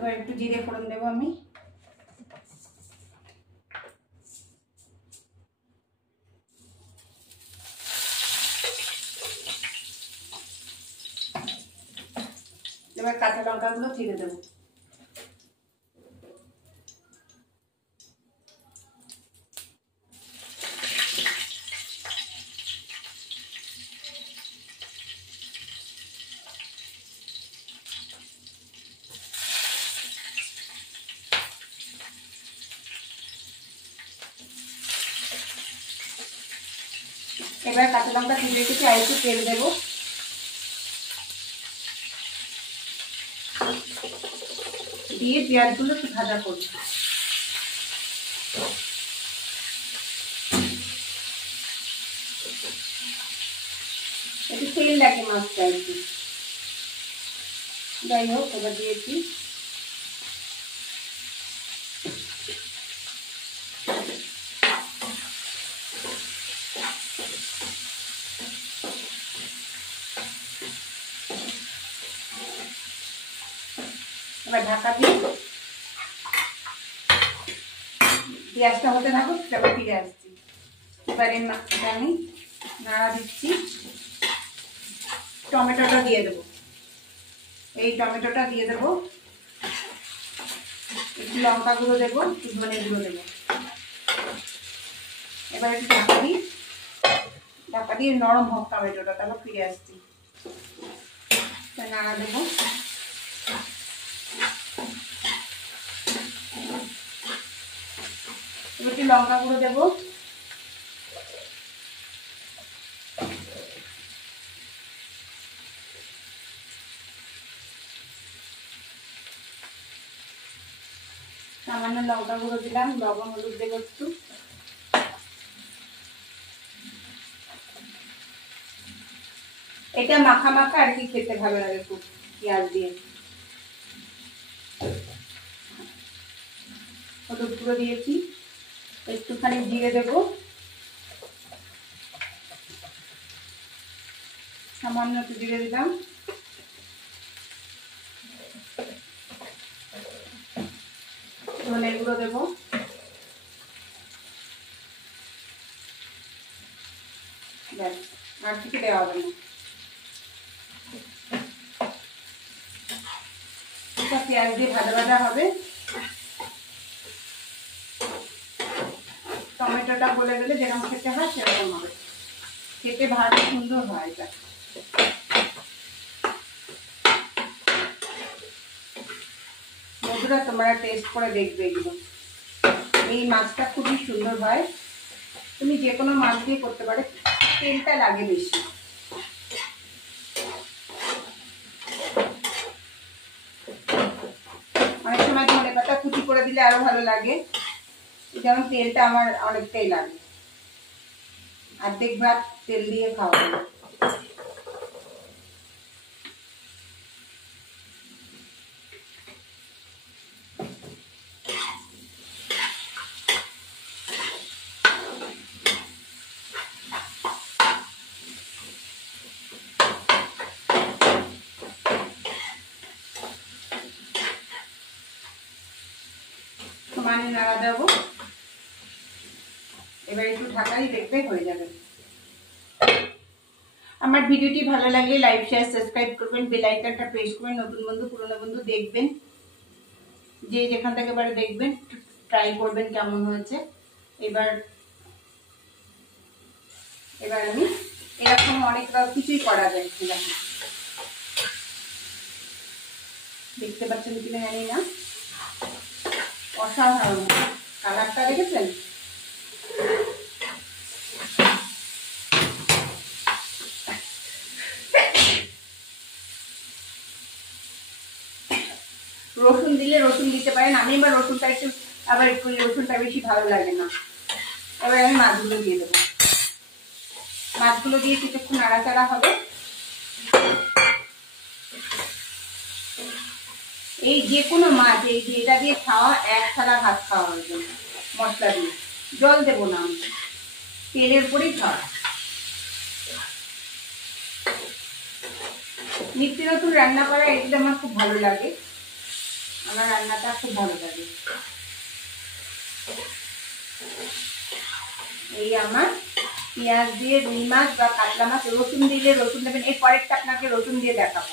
এবার একটু জিরে ফোড়ন দেবো আমি। এবার কাঁচা লঙ্কাগুলো ছিঁড়ে দেবো। এবার কাঁচা লঙ্কা ছিঁড়ে রেখেছি, আর একটু তেল দেবো। দিয়ে পেঁয়াজগুলো একটু ভাজা করবো। একটু তেল লাগে মাছটা একটু, যাই হোক এবার দিয়েছি। এবার ঢাকা দিয়ে পেঁয়াজটা হতে থাকুক, তারপর ফিরে আসছি। এবারে আমি নাড়া দিচ্ছি। টমেটোটা দিয়ে দেবো, এই টমেটোটা দিয়ে দেবো। একটু লঙ্কা গুঁড়ো দেবো, একটু ধনে গুঁড়ো দেবো। এবার একটু ঢাকা দিয়ে নরম হোক টমেটোটা, তারপর ফিরে আসছি। নাড়া দেবো। এবার একটু লঙ্কা গুঁড়ো দেবো। সামান্য লঙ্কা গুঁড়ো দিলাম, লবণ হলুদ দেবো একটু। এটা মাখা মাখা আর কি খেতে ভালো লাগে খুব, পেঁয়াজ দিয়ে। হলুদ গুঁড়ো দিয়েছি, একটুখানি জিরে দেবো, সামান্য একটু জিরে দিলাম। ধনে গুঁড়ো দেবো, ব্যাস, আর কিছু দেওয়া হবে না। পেঁয়াজ দিয়ে ভাজা ভাজা হবে। টমেটোটা গলে গেলে যেরকম খেতে হয় সেরকম হবে, খেতে ভালো সুন্দর হয় এটা। বন্ধুরা তোমরা টেস্ট করে দেখবে এগুলো, এই মাছটা খুবই সুন্দর হয়। তুমি যে কোনো মাছ দিয়ে করতে পারো, তেলটা লাগে বেশি। অনেক সময় ধনে পাতা কুচি করে দিলে আরো ভালো লাগে, যেমন তেলটা আমার অনেকটাই লাগে। অর্ধেক ভাত তেল দিয়ে খাওয়া যায়। সমানে নাড়া দেবো। এবার একটু ঢাকাই দেখবে হয়ে যাবে। আমার ভিডিওটি ভালো লাগলে লাইক শেয়ার সাবস্ক্রাইব করবেন, বেল আইকনটা প্রেস করবেন। নতুন বন্ধু পুরনো বন্ধু দেখবেন, যে যেখান থেকে এবারে দেখবেন ট্রাই করবেন কেমন হয়েছে। এবার আমি এরকম অনেক কিছুই করা যায়, দেখতে পাচ্ছেন কিনা জানি না, অসাধারণ কালারটা দেখেছেন। রসুন দিলে রসুন দিতে পারেন, আমি এবার রসুনটা একটু আবার একটু রসুনটা বেশি ভালো লাগে না। এবার আমি মাছগুলো দিয়ে দেবো। মাছগুলো দিয়ে কিছুক্ষণ নাড়াচাড়া হবে। এই যে কোনো মাছ এই যে এটা দিয়ে খাওয়া, এক থালা ভাত খাওয়া হবে মশলা দিয়ে, জল দেবো না, আমি তেলের পরেই খাওয়া। নিত্য নতুন রান্না করা এগুলো আমার খুব ভালো লাগে। আমার রান্নাটা খুব ভালো লাগে। এই আমার পেঁয়াজ দিয়ে রুই মাছ বা কাতলা মাছ, রসুন দিলে রসুন দেবেন, এর পরেরটা আপনাকে রসুন দিয়ে দেখাবো।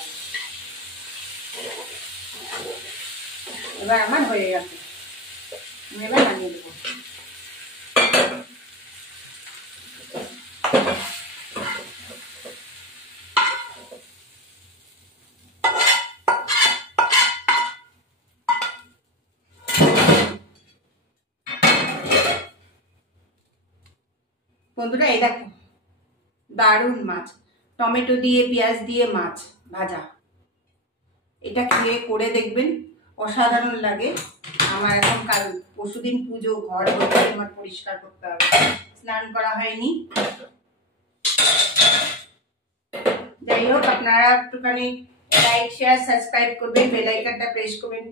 এবার আমার হয়ে গেছে, এবার নামিয়ে দেবো। বন্ধুরা এই দেখো দারুণ মাছ, টমেটো দিয়ে পেঁয়াজ দিয়ে মাছ ভাজা, এটা খেয়ে করে দেখবেন, অসাধারণ লাগে। আমার এখন কাল পরশুদিন পুজো, ঘর আমার পরিষ্কার করতে হবে, স্নান করা হয়নি। যাই হোক, আপনারা একটুখানি লাইক শেয়ার সাবস্ক্রাইব করবেন, বেল আইকনটা প্রেস করবেন।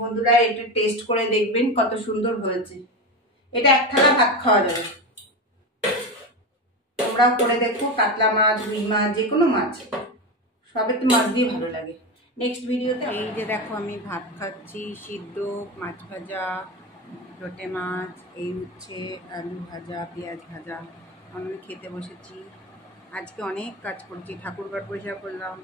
বন্ধুরা এটা টেস্ট করে দেখবেন কত সুন্দর হয়েছে, এটা এক থালা ভাত খাওয়া যাবে। তোমরাও করে দেখো, কাতলা মাছ, রুই মাছ, যে কোনো মাছ, সবের তো মাছ দিয়ে ভালো লাগে। নেক্সট ভিডিওতে এই যে দেখো আমি ভাত খাচ্ছি, সিদ্ধ মাছ ভাজা, লোটে মাছ, এই হচ্ছে আলু ভাজা, পেঁয়াজ ভাজা, আমি খেতে বসেছি। আজকে অনেক কাজ করছি, ঠাকুরঘর পরিষ্কার করলাম,